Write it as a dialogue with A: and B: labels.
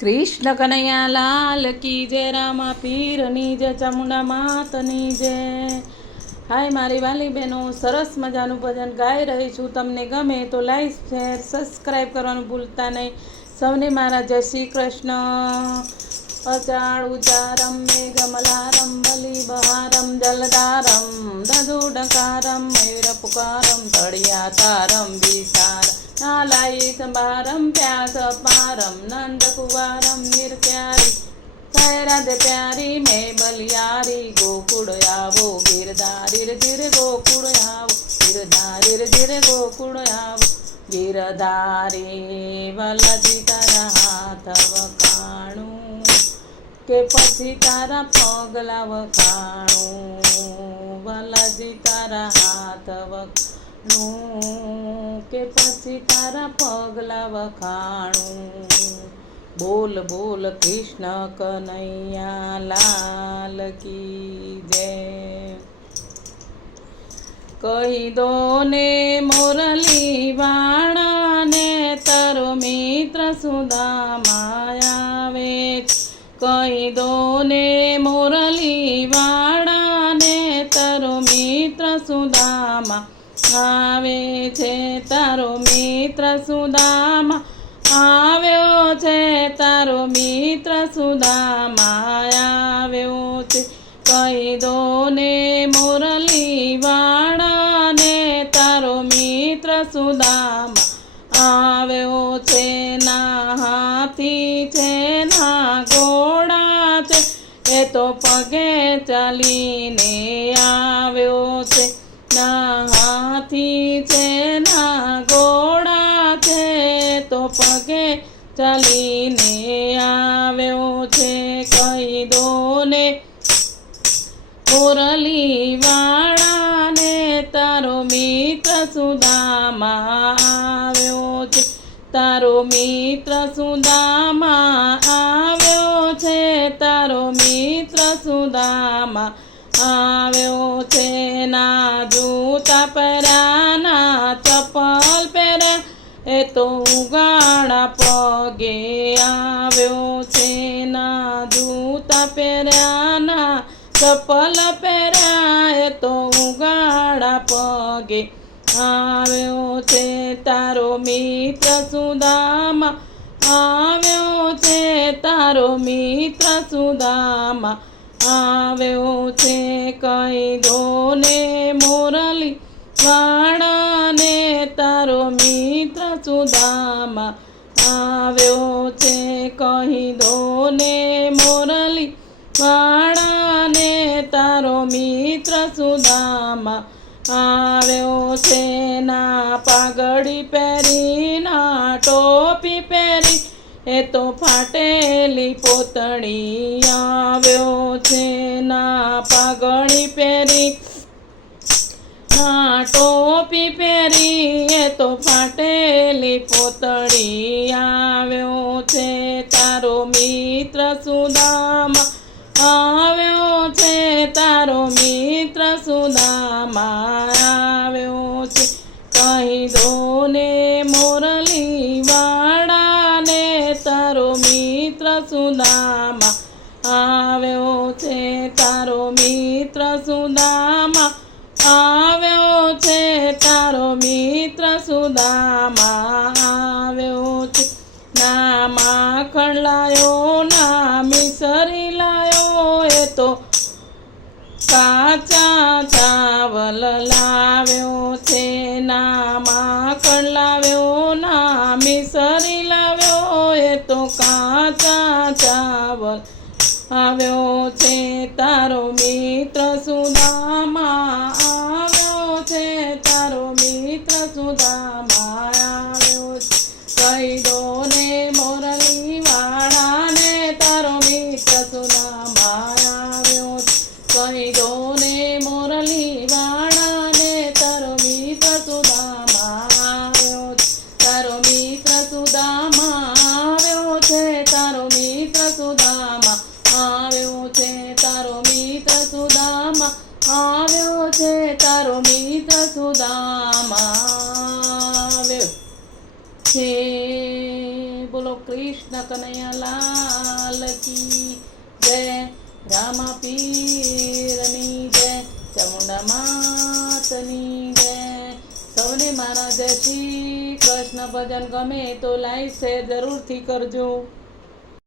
A: કૃષ્ણ કનૈયા લાલ કી જય રામા પીરની જય, ચામુંડા માતની જય. હાય મારી વાલી બહેનો સરસ મજાનું ભજન ગાઈ રહી છું. તમને ગમે તો લાઈક શેર સબસ્ક્રાઈબ કરવાનું ભૂલતા નહીં. સૌને મારા જય શ્રી કૃષ્ણ. અચાળ ઉચારમ મેઘમલારમ બલી બહારમ, જલધારમ દધુ ડકારમ મયુર પુકારમ, તળિયા તારમ સંભારમ પ્યાસ પારમ નંદ કુવારમ નિર્પ્યારી રાધે પ્યારી મેં બલિયારી ગોકુળ આવો ગિરધારી ધીરે ગોકુળ આવો ગિરધારી ધીરે ગોકુળ આવો ગિરધારી વલજી તારા હાથ વખાણું કે પછી તારા પગલા વખાણું વલજી તારા હાથ વખાણું કે પછી તારા પગલા વખાણું બોલ બોલ, કૃષ્ણ કનૈયા લાલ કી જય. કહી દો ને મોરલી વાણાને તારો મિત્ર સુદામા આવે કહી દો ને મોરલી વાણાને આવે છે તારો મિત્ર સુદામા. આવ્યો છે તારો મિત્ર સુદામા આવ્યો છે કહી દો ને મુરલી વાળાને તારો મિત્ર સુદામા. આવ્યો છે ના હાથી છે ના ઘોડા છે. એ તો પગે ચાલીને આવ્યો છે. પગે ચાલીને આવ્યો છે કહી દો ને મુરલી વાળાને તારો મિત્ર સુદામા આવ્યો છે. તારો મિત્ર સુદામા આવ્યો છે. તારો મિત્ર સુદામા આવ્યો છે. ના જૂતા પહેર્યા ના ચપ્પલ પહેર્યા એ તો ઉગાડા પગે આવ્યો છે, ના દૂતા પહેર્યા ના ચપ્પલ પહેર્યા તો ઉગાડા પગે આવ્યો છે. તારો મિત્ર સુદામા આવ્યો છે, તારો મિત્ર સુદામા આવ્યો છે. કઈ દો મોરલી વાળાને તારો મિત્ર સુદામા આવ્યો છે, કહી દો ને મોરલી વાળાને તારો મિત્ર સુદામા આવ્યો છે, ના પાઘડી પહેરી, ના ટોપી પહેરી, એ તો ફાટેલી પોતણી આવ્યો છે, ના પાઘડી ફાટેલી પોતળી આવ્યો છે, તારો મિત્ર સુદામા. આવ્યો છે, તારો મિત્ર સુદામા. આવ્યો છે, કહી દો ને મોરલી વાળાને તારો મિત્ર સુદામા. આવ્યો છે, તારો મિત્ર સુદામા. આવ્યો છે, તારો મિત્ર સુદામા. આવ્યો છે ના માખણ લાયો ના મિસરી લાયો એ તો. કાચા ચાવલ લાવ્યો છે ના માખણ લાવ્યો ના મિસરી લાવ્યો એ તો. કાચા ચાવલ આવ્યો છે, તારો મિત્ર સુદામા આવ્યો છે, તારો મિત્ર સુદામા છે કૃષ્ણ કનૈયા લાલ કી જય રામા પીરની જય, ચામુંડા માતની જય. સૌને મારા જય શ્રી કૃષ્ણ ભજન ગમે તો લાઈક શેર જરૂરથી કરજો.